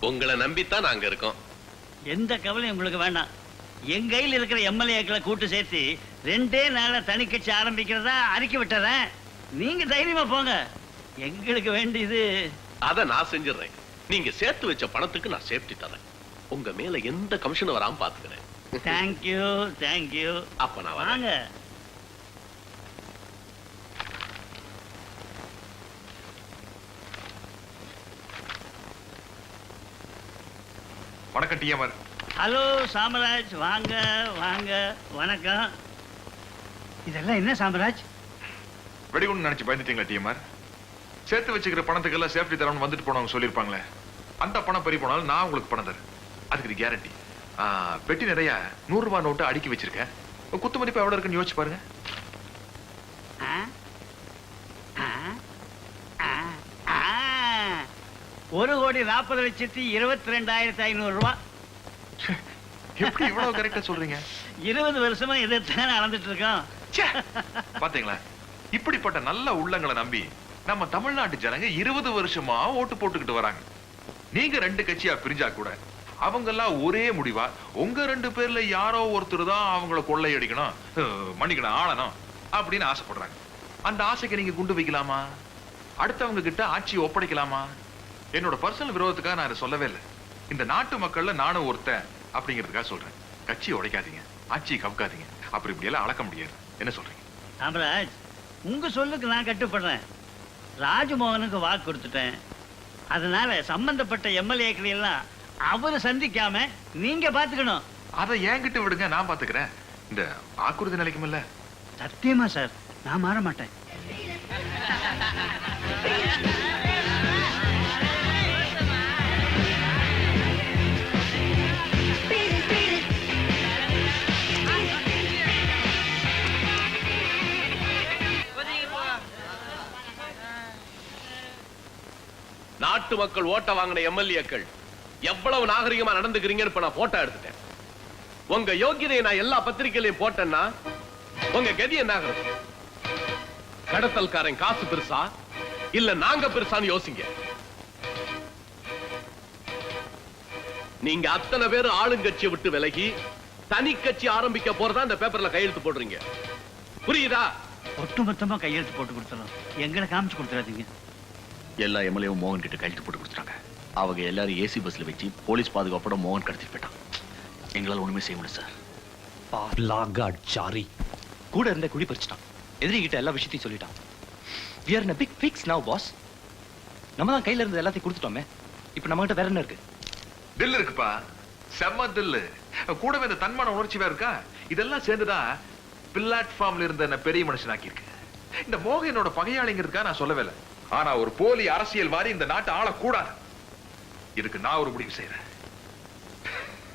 உங்களை நம்பித்தான் நாங்க இருக்கோம். எந்த கவலையும் உங்களுக்கு வேண்டாம். என் கையில் இருக்கிற எம்எல்ஏக்களை கூட்டு சேர்த்து ரெண்டே நாள்ல தனி கட்சி ஆரம்பிக்கிறதா அறிக்கை விட்டுறேன். நீங்க தைரியமா போங்க. எங்களுக்கு வேண்டியது அத நான் செஞ்சிடுறேன். நீங்க சேர்த்து வச்ச பணத்துக்கு நான் சேஃப்டி தரேன் உங்க மேல எந்த கமிஷன் வராம பாத்துக்கிறேன். தேங்க்யூ தேங்க்யூ அப்ப நான் வாங்க. வணக்கம் டிஎம்ஆர் ஹலோ சாமராஜ் வாங்க வாங்க வணக்கம். இதெல்லாம் என்ன சாமராஜ்? வெடிகுண்டு நினைச்சு பயந்துட்டீங்களா டிஎம்ஆர் சேர்த்து வச்சுக்கிற பணத்துக்கெல்லாம் சேஃப்டி தரணும் வந்துட்டு போனவங்க சொல்லியிருப்பாங்களே. அந்த பணம் பறி போனாலும் நான் உங்களுக்கு பணம் தரேன். அதுக்கு கேரண்டி பெட்டி நிறைய நூறு ரூபாய் நோட்டு அடுக்கி வச்சிருக்கேன். குத்து மதிப்பு எவ்வளவு இருக்குன்னு யோசிச்சு பாருங்க. ஒரு கோடி நாற்பது லட்சத்தி இருபத்தி ரெண்டாயிரத்தி ஐநூறு ரூபாய் எப்படி இவ்வளவு கரெக்டா சொல்றீங்க? இருபது வருஷமா இதைத்தான் நடந்துட்டு இருக்கோம்! பாத்தீங்களா? இப்படிப்பட்ட நல்ல உள்ளங்களை நம்பி நம்ம தமிழ்நாட்டு ஜனங்க இருபது வருஷமா ஓட்டு போட்டுக்கிட்டு வராங்க. நீங்க ரெண்டு கட்சியா பிரிஞ்சா கூட அவங்க எல்லாம் ஒரே முடிவா? உங்க ரெண்டு பேர்ல யாரோ ஒருத்தர் தான் அவங்கள கொள்ளையடிக்கணும் மன்னிக்கணும் ஆளணும் அப்படின்னு ஆசைப்படுறாங்க. அந்த ஆசைக்கு நீங்க குண்டு வைக்கலாமா? அடுத்தவங்க கிட்ட ஆட்சி ஒப்படைக்கலாமா? என்னோட பர்சனல் விரோதத்துக்காக நான் இதை சொல்லவே இல்லை. இந்த நாட்டு மக்கள்ல நானும் ஒருத்தன் அப்படிங்கிறதுக்காக சொல்றேன். கட்சியை உடைக்காதீங்க. ஆட்சியை கவுக்காதீங்க. அப்படி இப்படி எல்லாம் அளக்க முடியாது. என்ன சொல்றீங்க? சாமராஜ் உங்க சொல்லுக்கு நான் கட்டுப்படுறேன். ராஜமோகனுக்கு வாக்கு கொடுத்துட்டேன். அதனால சம்பந்தப்பட்ட எம்எல்ஏக்களை எல்லாம் அவரை சந்திக்காம நீங்க பாத்துக்கணும். அதை என்கிட்ட விடுங்க நான் பாத்துக்கிறேன். இந்த வாக்குறுதி நிலைக்குமில்ல. சத்தியமா சார் நான் மாற மாட்டேன். மக்கள் ஓட்ட வாங்கின எம்எல்ஏக்கள் எவ்வளவு நாகரிகமா நடந்துக்கிறீங்கன்னு இப்ப நான் போட்டோ எடுத்துட்டேன். உங்க யோகியதையை நான் எல்லா பத்திரிகையிலையும் போட்டேன்னா உங்க கதி என்ன ஆகுறது? கடத்தல்காரன் காசு பெருசா? இல்ல நாங்க பெருசான்னு யோசிங்க. நீங்க அத்தனை பேர் ஆளுங்கட்சியை விட்டு விலகி தனி கட்சி ஆரம்பிக்க போறதா இந்த பேப்பர்ல கையெழுத்து போடுறீங்க. புரியுதா? ஒட்டுமொத்தமா கையெழுத்து போட்டு கொடுத்துறோம். எங்களை காமிச்சு கொடுத்துடாதீங்க எல்லா எம்எல்ஏவும் மோகன் கிட்ட கையெழுத்து போட்டு கொடுத்துட்டாங்க. அவங்க எல்லாரும் ஏசி பஸ்ல வச்சு போலீஸ் பாதுகாப்போட மோகன் கடத்திட்டு போயிட்டான். எங்களால ஒண்ணுமே செய்ய முடியல சார் லாகாட் சாரி கூட இருந்த குழி பறிச்சிட்டான். எதிரி கிட்ட எல்லா விஷயத்தையும் சொல்லிட்டான். We are in a big fix now boss. நம்ம தான் கையில இருந்த எல்லாத்தையும் கொடுத்துட்டோமே. இப்போ நம்ம கிட்ட வேற என்ன இருக்கு? தில் இருக்குப்பா. செம்ம தில்லு. கூடவே இந்த தன்மான உணர்ச்சி வேற இருக்கா? இதெல்லாம் சேர்ந்துதான் பிளாட்ஃபார்ம்ல இருந்த என்ன பெரிய மனுஷனாக்கி இருக்கு இந்த மோக என்னோட பகையாளிங்கிறதுக்கா நான் சொல்லவே இல்லை. ஆனா ஒரு போலி அரசியல் வாரி இந்த நாட்டை ஆளக்கூடாது. இதுக்கு நான் ஒரு முடிவு செய்யறேன்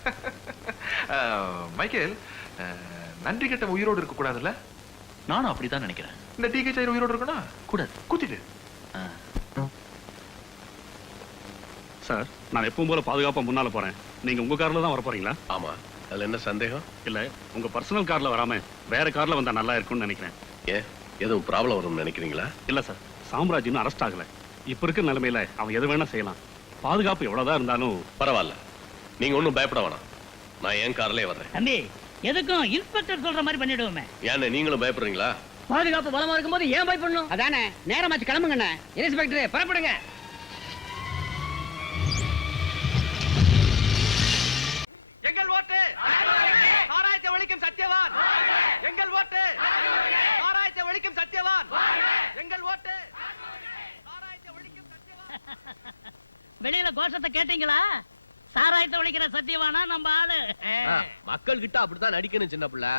மைக்கேல் நன்றி கெட்ட உயிரோடு இருக்க கூடாதுல்ல? நானும் அப்படிதான் நினைக்கிறேன். இந்த டி கே உயிரோடு இருக்கணும்? கூடாது. குத்திட்டு. சார் நான் எப்பவும் போல பாதுகாப்பா முன்னால போறேன். நீங்க உங்க கார்ல தான் வர போறீங்களா ஆமா. அதுல என்ன சந்தேகம்? இல்ல உங்க பர்சனல் கார்ல வராம வேற கார்ல வந்தா நல்லா இருக்கும்னு நினைக்கிறேன். ஏன்? எதுவும் ப்ராப்ளம் வரும்னு நினைக்கிறீங்களா? இல்ல சார். சாம்ராஜ் இன்னும் அரெஸ்ட் ஆகல. இப்ப இருக்கிற நிலைமையில அவன் எது வேணா செய்யலாம். பாதுகாப்பு எவ்வளவுதான் இருந்தாலும் பரவாயில்ல. நீங்க ஒண்ணும் பயப்பட வேணாம். நான் என் கார்லயே வர்றேன். தம்பி எதுக்கும் இன்ஸ்பெக்டர் சொல்ற மாதிரி பண்ணிடுவோமே. ஏன்னு நீங்களும் பயப்படுறீங்களா? பாதுகாப்பு பலமா இருக்கும்போது ஏன் பயப்படணும்? அதானே நேரமாச்சு கிளம்புங்கண்ணே. இன்ஸ்பெக்டர் புறப்படுங்க எங்கள் ஓட்டு ஆராய்ச்சி ஒழிக்கும் சத்தியவான் எங்கள் ஓட்டு ஆராய்ச்சி ஒழிக்கும் சத்தியவான் எங்கள் ஓட்டு ஆராய்ச்சி ஒழிக்கும் சத்தியவான் வெளியில கோஷத்தை கேட்டீங்களா? சாராயத்தை ஒழிக்கிற சத்தியவானா நம்ம ஆளு? மக்கள் கிட்ட அப்படித்தான் நடிக்கணும் சின்ன பிள்ளை.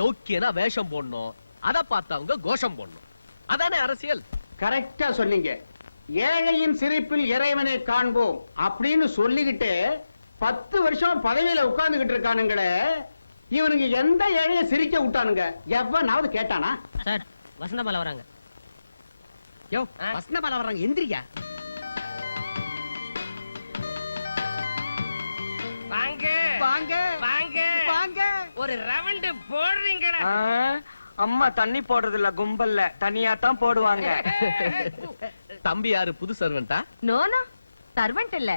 யோக்கியனா வேஷம் போடணும். அத பார்த்தவங்க கோஷம் போடணும். அதானே அரசியல்? கரெக்டா சொன்னீங்க. ஏழையின் சிரிப்பில் இறைவனை காண்போம் அப்படின்னு சொல்லிக்கிட்டு பத்து வருஷம் பதவியில உட்கார்ந்துகிட்டு இருக்கானுங்களே இவனுங்க எந்த ஏழைய சிரிக்க விட்டானுங்க? எவனாவது கேட்டானா? சார் வசந்தபால வராங்க. யோ வசந்தபால வர்றாங்க எந்திரியா வாங்க. வாங்க. வாங்க. வாங்க. ஒரு ரவுண்டு போடுறீங்கடா. அம்மா தண்ணி போடுறது இல்ல கும்பல்ல. தனியா தான் போடுவாங்க. தம்பி யாரு? புது சர்வெண்டா? No no. சர்வெண்ட் இல்ல.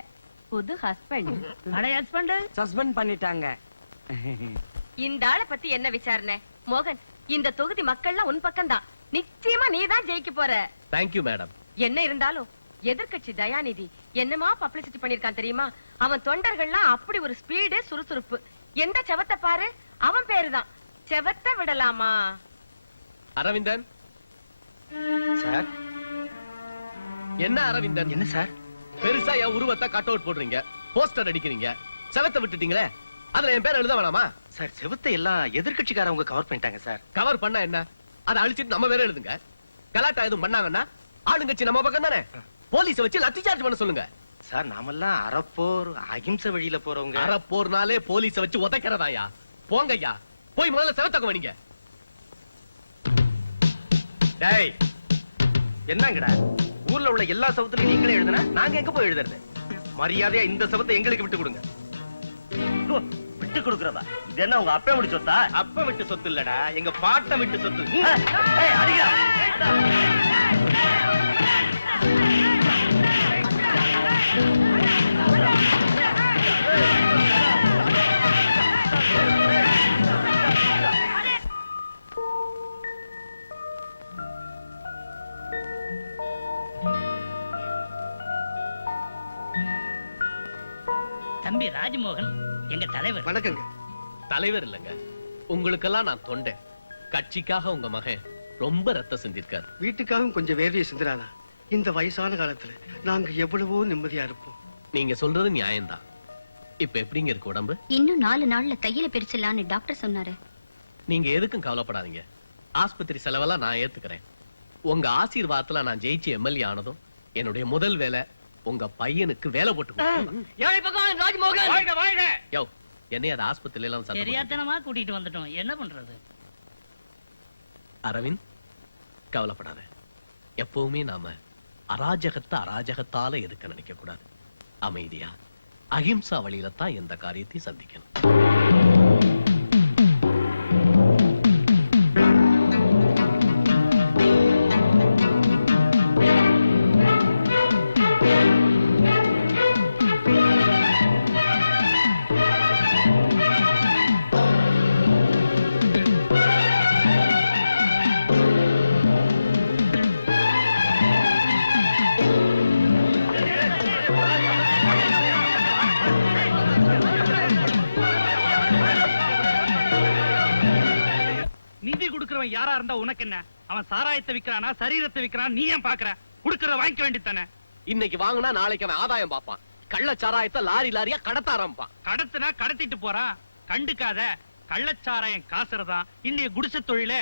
புது ஹஸ்பண்ட் அடே ஹஸ்பண்ட் சஸ்பெண்ட் பண்ணிட்டாங்க. இந்த ஆளை பத்தி என்ன விசாரணை? மோகன் இந்த தொகுதி மக்கள்லாம் உன் பக்கம்தான். நிச்சயமா நீதான் ஜெயிக்க போற. தேங்க்யூ மேடம் என்ன இருந்தாலும் எதிர்க்கட்சி தயாநிதி என்னமா பப்ளிசிட்டி பண்ணிருக்கான் தெரியுமா? அவன் தொண்டர்கள்லாம் அப்படி ஒரு ஸ்பீடு சுறுசுறுப்பு. எந்த செவத்தை பாரு? அவன் பேருதான். செவத்த விடலாமா? அரவிந்தன்? சார்? என்ன அரவிந்தன்? என்ன சார்? பெருசா என் உருவத்தை கட் அவுட் போடுறீங்க. போஸ்டர் அடிக்கிறீங்க. செவத்தை விட்டுட்டீங்களே? அதுல என் பேர் எழுத வேணாமா? சார் செவத்தை எல்லாம் எதிர்கட்சிக்காரவங்க கவர் பண்ணிட்டாங்க சார். கவர் பண்ணா என்ன? அதை அழிச்சிட்டு நம்ம வேற எழுதுங்க. கலாட்டா எதுவும் பண்ணாங்கன்னா ஆளுங்கட்சி நம்ம பக்கம் தானே போலீஸ வச்சு லத்தி சார்ஜ் பண்ண சொல்லுங்க. சார் நாமெல்லாம் அறப்போர் அகிம்சை வழியில போறவங்க. அறப்போர்னாலே போலீஸ வச்சு உதைக்கிறதாயா போங்கய்யா. போய் முதல்ல செவத்தக்க வணிங்க டேய் என்னங்கடா? ஊர்ல உள்ள எல்லா சவத்துலயும் நீங்களே எழுதுனா நாங்க எங்க போய் எழுதுறது? மரியாதையா இந்த சவத்தை எங்களுக்கு விட்டு கொடுங்க. விட்டு கொடுக்கறதா? இது என்ன உங்க அப்பே முடி சொத்தா? அப்ப விட்டு சொத்து இல்லடா. எங்க பாட்டம் விட்டு சொத்து. அடிக்கிறா. தம்பி ராஜமோகன் எங்க தலைவர். வணக்கங்க. தலைவர் இல்லங்க. உங்களுக்கெல்லாம் நான் தொண்டேன் கட்சிக்காக உங்க மகன் ரொம்ப ரத்த செஞ்சிருக்காரு வீட்டுக்காகவும் கொஞ்சம் வேர்வையை சிந்துறானா இந்த வயசான காலத்துல நாங்க எவ்வளவோ நிம்மதியா இருப்போம். நீங்க சொல்றது நியாயம்தான். இப்ப எப்படிங்க இருக்கு உடம்பு? இன்னும் நாலு நாள்ல கையில பிரிச்சிடலான்னு டாக்டர் சொன்னாரு. நீங்க எதுக்கும் கவலைப்படாதீங்க. ஆஸ்பத்திரி செலவெல்லாம் நான் ஏத்துக்கிறேன். உங்க ஆசீர்வாதத்துல நான் ஜெயிச்சு எம்எல்ஏ ஆனதும் என்னுடைய முதல் வேலை உங்க பையனுக்கு வேலை போட்டு. ஏழை பக்கம் ராஜ்மோகன். யோ என்னைய அது ஆஸ்பத்திரியில எல்லாம் தெரியாதனமா கூட்டிட்டு வந்துட்டோம். என்ன பண்றது? அரவிந்த் கவலைப்படாத. எப்பவுமே நாம அராஜகத்தை அராஜகத்தால எதுக்க நினைக்க கூடாது அமைதியா அகிம்சா வழியில தான் எந்த காரியத்தையும் சந்திக்கணும். கொடுக்கறவன் யாரா இருந்தா உனக்கு என்ன? அவன் சாராயத்தை விக்கிறானா சரீரத்தை விக்கிறான் நீ ஏன் பாக்குற? குடுக்கறத வாங்கிக்க வேண்டியதானே இன்னைக்கு வாங்கினா நாளைக்கு அவன் ஆதாயம் பார்ப்பான். கள்ளச்சாராயத்தை லாரி லாரியா கடத்த ஆரம்பிப்பான். கடத்துனா கடத்திட்டு போறான் கண்டுக்காத. கள்ளச்சாராயம் காசுறதான் இன்னைய குடிசை தொழிலே?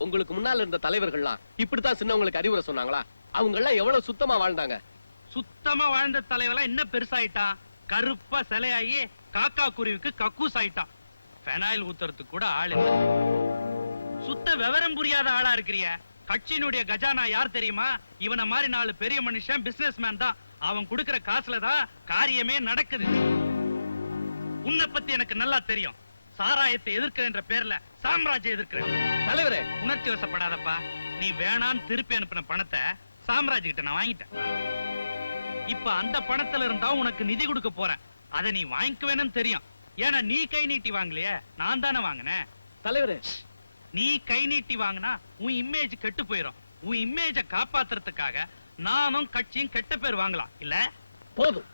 உங்களுக்கு முன்னால இருந்த தலைவர்கள்லாம் இப்படித்தான் சின்னவங்களுக்கு அறிவுரை சொன்னாங்களா? அவங்க எல்லாம் எவ்வளவு சுத்தமா வாழ்ந்தாங்க? சுத்தமா வாழ்ந்த தலைவெல்லாம் என்ன பெருசாயிட்டான் கருப்பா சிலையாகி காக்கா குருவிக்கு கக்கூஸ் ஆயிட்டான் பெனாயில் ஊத்துறதுக்கு கூட ஆள் இல்ல. சுத்த விவரம் புரியாத ஆளா இருக்கிறிய. கட்சியினுடைய கஜானா யார் தெரியுமா? இவன மாதிரி நாலு பெரிய மனுஷன் பிசினஸ் மேன் தான். அவன் கொடுக்கிற காசுல தான் காரியமே நடக்குது. உன்னை பத்தி எனக்கு நல்லா தெரியும். சாராயத்தை எதிர்க்கிறன்ற பேர்ல சாம்ராஜ்யம் எதிர்க்கிறேன். தலைவரே உணர்ச்சி வசப்படாதப்பா. நீ வேணான்னு திருப்பி அனுப்பின பணத்தை சாம்ராஜ் கிட்ட நான் வாங்கிட்டேன். இப்ப அந்த பணத்துல இருந்தா உனக்கு நிதி கொடுக்க போறேன். அதை நீ வாங்கிக்குவேன்னு தெரியும். ஏன்னா நீ கை நீட்டி வாங்கலையே. நான் தானே வாங்கினேன். தலைவரே நீ கை நீட்டி வாங்கினா உன் இமேஜ் கெட்டு போயிரும். உன் இமேஜ காப்பாத்துறதுக்காக நானும் கட்சியும் கெட்ட பேர் வாங்கலாம். இல்ல? போதும்.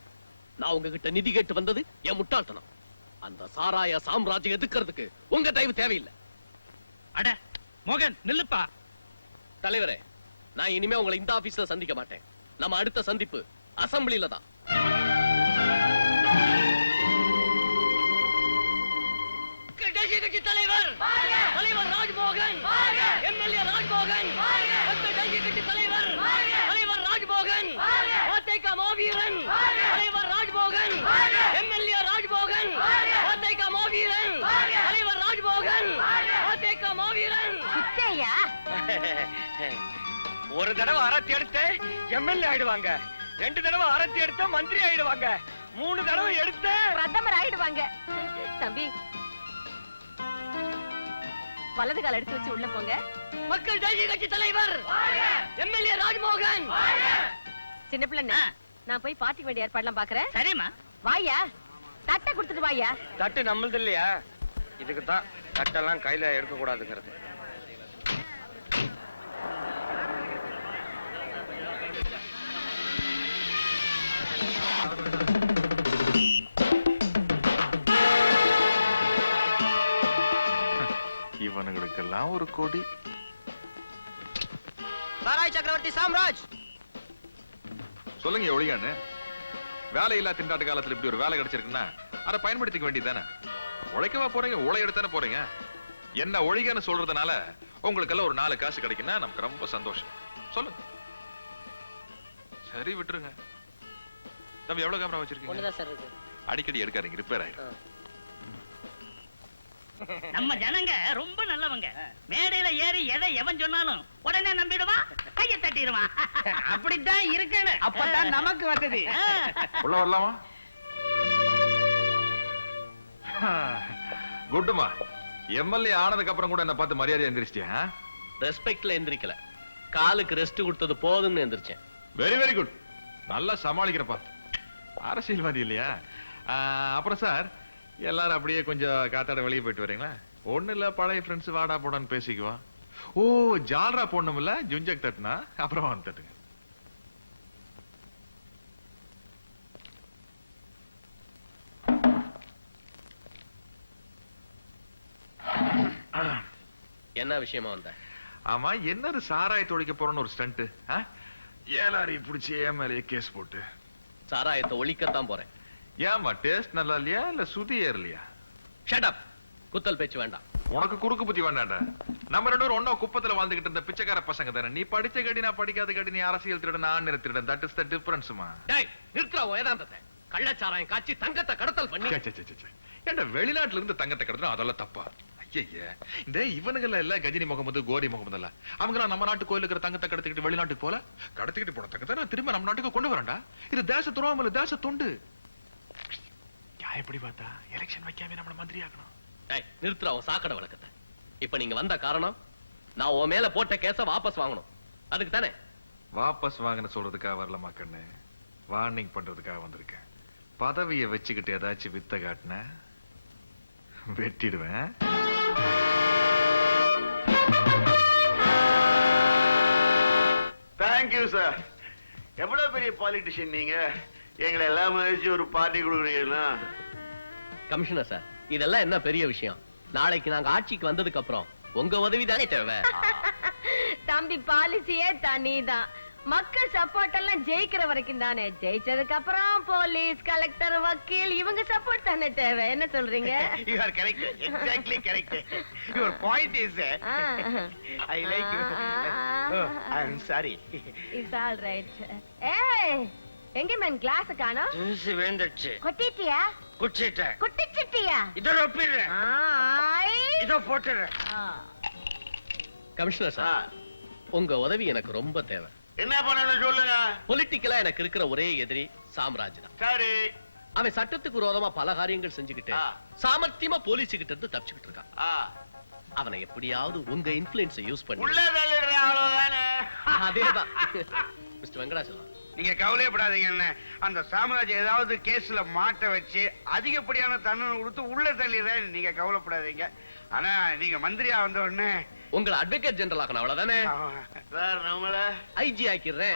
நான் உங்ககிட்ட நிதி கேட்டு வந்தது என் முட்டாள்தனம். அந்த சாராய சாம்ராஜ்யம் எதுக்கிறதுக்கு உங்க தயவு தேவையில்லை. அட மோகன் நில்லுப்பா. தலைவரே நான் இனிமே உங்களை இந்த ஆபீஸ்ல சந்திக்க மாட்டேன். நம்ம அடுத்த சந்திப்பு அசம்பிளில தான். கட்சி தலைவர்! ராஜ்மோகன் எம்எல்ஏ ராஜ்மோகன் தலைவர்! தலைவர் ராஜ்மோகன் மாவீரன்! தலைவர் ராஜ்மோகன் எம்எல்ஏ ராஜ்மோகன் மாவீரன்! தலைவர் ராஜ்மோகன் மாவீரன்! சுத்தையா ஒரு தடவை அரத்தி எடுத்து எம்எல்ஏ ஆயிடுவாங்க. ரெண்டு தடவை அரத்தி எடுத்தா மந்திரி ஆயிடுவாங்க. மூணு தடவை எடுத்த பிரதமர் ஆயிடுவாங்க. தம்பி வலது கால் எடுத்து வச்சு உள்ள போங்க. மக்கள் தேசிய கட்சி தலைவர் எம்எல்ஏ ராஜ்மோகன். சின்ன பிள்ளை நான் போய் பாட்டிக்கு வேண்டிய ஏற்பாடுலாம் பாக்குறேன். சரிம்மா. வாயா? தட்டை கொடுத்துட்டு வாயா? தட்டு நம்மளது இல்லையா? இதுக்கு தான் தட்டெல்லாம் கையில எடுக்க கூடாதுங்கிறது கொடி. சாராய் சக்கரவர்த்தி சாம்ராஜ்! சொல்லுங்க ஒழிகான்னு வேலையில்லா திண்டாட்டு காலத்துல இப்படி ஒரு வேலை கிடைச்சிருக்குன்னா அதை பயன்படுத்திக்க வேண்டியதானே உழைக்கவா போறீங்க? உழை எடுத்தானே போறீங்க? என்ன ஒழிகன்னு சொல்றதுனால உங்களுக்கெல்லாம் ஒரு நாலு காசு கிடைக்குன்னா நமக்கு ரொம்ப சந்தோஷம். சொல்லுங்க. சரி விட்டுருங்க. தம்பி எவ்வளவு கேமரா வச்சிருக்கீங்க? ஒண்ணுதான் சார் இருக்கு. அடிக்கடி எடுக்காதீங்க ரிப்பேர் ஆயிடும். நம்ம ஜனங்க ரொம்ப நல்லவங்க. மேடையில ஏறி எதை எவன் சொன்னாலும் உடனே நம்பிடுவான் கையை தட்டிடுவான். அப்படித்தான் இருக்கணும். அப்பதான் நமக்கு வசதி. உள்ள வரலாமா? குட்டுமா. எம்எல்ஏ ஆனதுக்கு அப்புறம் கூட என்ன பார்த்து மரியாதை எந்திரிச்சிட்டியா ரெஸ்பெக்ட்ல எந்திரிக்கல. காலுக்கு ரெஸ்ட் கொடுத்தது போதும்னு எந்திரிச்சேன். வெரி வெரி குட் நல்லா சமாளிக்கிறப்பா அரசியல்வாதி இல்லையா? அப்புறம் சார் எல்லாரும் அப்படியே கொஞ்சம் காத்தாட வெளியே போயிட்டு வரீங்களா? ஒண்ணு இல்ல பழைய ஃப்ரெண்ட்ஸ் வாடா போடான்னு பேசிக்குவோம் ஓ ஜால்ரா போடணும் இல்ல ஜுஞ்சக் தட்டுனா? அப்புறம் வந்து தட்டுங்க. என்ன விஷயமா வந்த? ஆமா என்னது சாராய தொழிக்க போறோன்னு ஒரு ஸ்டண்ட் ஏலாரி பிடிச்சி ஏன் மேலேயே கேஸ் போட்டு? சாராயத்தை ஒழிக்கத்தான் போறேன். ஏமா டேஸ்ட் நல்லா இல்லையா இல்ல சுதி ஏறலையா? ஷட் அப் குத்தல் பேச்சு வேண்டாம். உனக்கு குறுக்கு புத்தி வேண்டாம்டா நம்ம ரெண்டு பேரும் ஒன்னா குப்பத்துல வாழ்ந்துகிட்டு இருந்த பிச்சைக்கார பசங்க தானே. நீ படிச்ச கடி நான் படிக்காத கடி நீ அரசியல் திருட நான் திருடன். தட் இஸ் த டிஃபரன்ஸ்மா டேய் நிறுத்துறா வேதாந்தத்தை. கள்ளச்சாராயம் காய்ச்சி தங்கத்தை கடத்தல் பண்ணி. ஏன்டா வெளிநாட்டுல இருந்து தங்கத்தை கடத்தணும் அதெல்லாம் தப்பா? ஐயே இந்த இவனுங்கள இல்ல கஜினி முகமது கோரி முகமது இல்ல அவங்க நம்ம நாட்டு இருக்கிற தங்கத்தை கடத்திக்கிட்டு வெளிநாட்டுக்கு போல? கடத்திக்கிட்டு போன தங்கத்தை நான் திரும்ப நம்ம நாட்டுக்கு கொண்டு வரேன்டா. இது தேச துரோகம் இல்ல தேச தொண்டு. நான் எப்படி பார்த்தா எலெக்ஷன் வைக்காம நம்மள மந்திரி ஆக்கணும்? டேய் நிறுத்துறா உன் சாக்கடை வழக்கத்தை. இப்ப நீங்க வந்த காரணம் நான் உன் மேல போட்ட கேஸ வாபஸ் வாங்கணும். அதுக்கு தானே? வாபஸ் வாங்கின சொல்றதுக்காக வரலமா கண்ணு. வார்னிங் பண்றதுக்காக வந்திருக்கேன். பதவியை வச்சுக்கிட்டு ஏதாச்சும் வித்த காட்டின வெட்டிடுவேன். தேங்க்யூ சார் எவ்வளவு பெரிய பாலிட்டிஷியன் நீங்க? எங்களை எல்லாம் ஒரு பார்ட்டி கொடுக்குறீங்கன்னா கமிஷனர் சார் இதெல்லாம் என்ன பெரிய விஷயம்? நாளைக்கு நாங்க ஆட்சிக்கு வந்ததுக்கு அப்புறம் உங்க உதவி தானே தேவை? தம்பி பாலிசியே தனிதான். மக்கள் சப்போர்ட் எல்லாம் ஜெயிக்கிற வரைக்கும் தானே. ஜெயிச்சதுக்கு அப்புறம் போலீஸ் கலெக்டர் வக்கீல் இவங்க சப்போர்ட் தானே தேவை. என்ன சொல்றீங்க? You are correct exactly correct your point is I like you I am sorry it's all right ஏய் எங்க மேன் கிளாஸ் காணோம்? ஜூஸ் விழுந்துடுச்சு. கொட்டிட்டியா? குடிச்சிட்டேன் குட்டிச்சிட்டியா? இதோ ஒப்பிடுறேன். இதோ போட்டுறேன். கமிஷனர் சார் உங்க உதவி எனக்கு ரொம்ப தேவை. என்ன பண்ணணும் சொல்லுங்க. பொலிட்டிக்கலா எனக்கு இருக்கிற ஒரே எதிரி சாம்ராஜ் தான். சரி. அவன் சட்டத்துக்கு விரோதமா பல காரியங்கள் செஞ்சுக்கிட்டு. சாமர்த்தியமா போலீஸ் கிட்ட இருந்து தப்பிச்சுக்கிட்டு இருக்கான். அவனை எப்படியாவது உங்க இன்ஃபுளுன்ஸை யூஸ் பண்ணி. அதேதான். மிஸ்டர் வெங்கடாச்சலம் நீங்க கவலையப்படாதீங்க என்ன அந்த சாம்ராஜ் ஏதாவது கேஸ்ல மாட்ட வச்சு அதிகப்படியான தண்டனை கொடுத்து உள்ள தள்ளிடுறேன் நீங்க கவலைப்படாதீங்க. ஆனா நீங்க மந்திரியா வந்த உடனே உங்களை அட்வொகேட் ஜெனரல் ஆக்கணும் அவ்வளவுதானே? சார் நம்மள? ஐஜி ஆக்கிடுறேன்.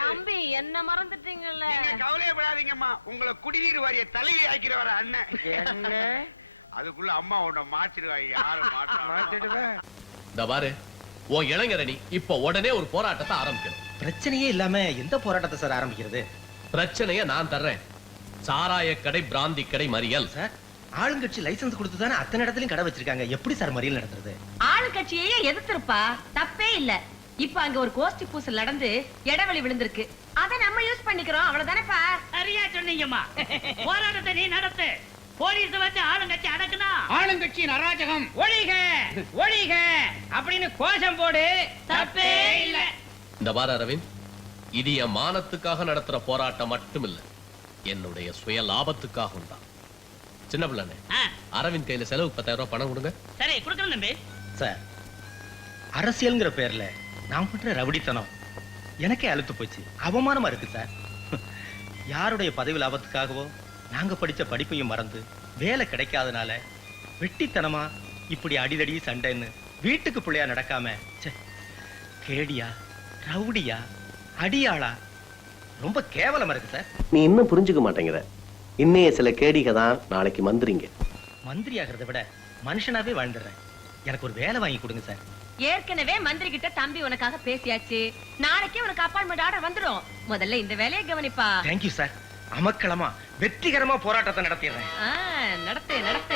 தம்பி என்ன மறந்துட்டீங்கல்ல நீங்க கவலையப்படாதீங்கம்மா உங்களை குடிநீர் வாரிய தலைவி ஆக்கிறவர அண்ணன் என்ன? அதுக்குள்ள அம்மா உன்னை மாத்திடுவாங்க யாரும் மாத்திடுவேன் இந்த பாரு உன் இளைஞரணி இப்ப உடனே ஒரு போராட்டத்தை ஆரம்பிக்கணும். பிரச்சனையே இல்லாம எந்த போராட்டத்தை சார் ஆரம்பிக்கிறது? பிரச்சனைய நான் தர்றேன். சாராய கடை பிராந்தி கடை மறியல். சார் ஆளுங்கட்சி லைசென்ஸ் கொடுத்து தானே அத்தனை இடத்துலயும் கடை வச்சிருக்காங்க. எப்படி சார் மறியல் நடத்துறது? ஆளுங்கட்சியே எதிர்த்திருப்பா? தப்பே இல்ல. இப்ப அங்க ஒரு கோஷ்டி பூசல் நடந்து இடைவெளி விழுந்திருக்கு. அத நம்ம யூஸ் பண்ணிக்கிறோம். அவ்வளவுதானேப்பா? சரியா சொன்னீங்கம்மா. போராட்டத்தை நீ நடத்து. போலீஸ் வச்சு ஆளுங்கட்சி அடக்குனா? ஆளுங்கட்சியின் அராஜகம். ஒழிக ஒழிக. அப்படின்னு கோஷம் போடு. தப்பே இல்ல. இந்த பாரு அரவிந்த் இது என் மானத்துக்காக நடத்துற போராட்டம் மட்டும் இல்ல என்னுடைய சுய லாபத்துக்காகவும் தான் சின்ன பிள்ளைண்ணே ஆ, அரவிந்த் கையில செலவுக்கு பத்தாயிரம் ரூபாய் பணம் கொடுங்க. சரி கொடுக்கணும் தம்பி. சார் அரசியல்ங்கிற பேர்ல நான் பண்ற ரவுடித்தனம் எனக்கே அழுத்து போச்சு. அவமானமா இருக்கு சார். யாருடைய பதவி லாபத்துக்காகவோ நாங்க படிச்ச படிப்பையும் மறந்து வேலை கிடைக்காதனால வெட்டித்தனமா இப்படி அடிதடி சண்டைன்னு வீட்டுக்கு பிள்ளையா நடக்காம ச்சே, கேடியா? ரவுடியா? அடியாளா? ரொம்ப கேவலமா இருக்கு சார். நீ இன்னும் புரிஞ்சுக்க மாட்டேங்கிற. இன்னைய சில கேடிக தான் நாளைக்கு மந்திரிங்க. மந்திரி ஆகிறத விட மனுஷனாவே வாழ்ந்துடுறேன். எனக்கு ஒரு வேலை வாங்கி கொடுங்க சார். ஏற்கனவே மந்திரி கிட்ட தம்பி உனக்காக பேசியாச்சு. நாளைக்கே உனக்கு அப்பாயின்மெண்ட் ஆர்டர் வந்துடும் முதல்ல இந்த வேலையை கவனிப்பா. தேங்க்யூ சார் அமக்களமா வெற்றிகரமா போராட்டத்தை நடத்திடுறேன். நடத்து நடத்து.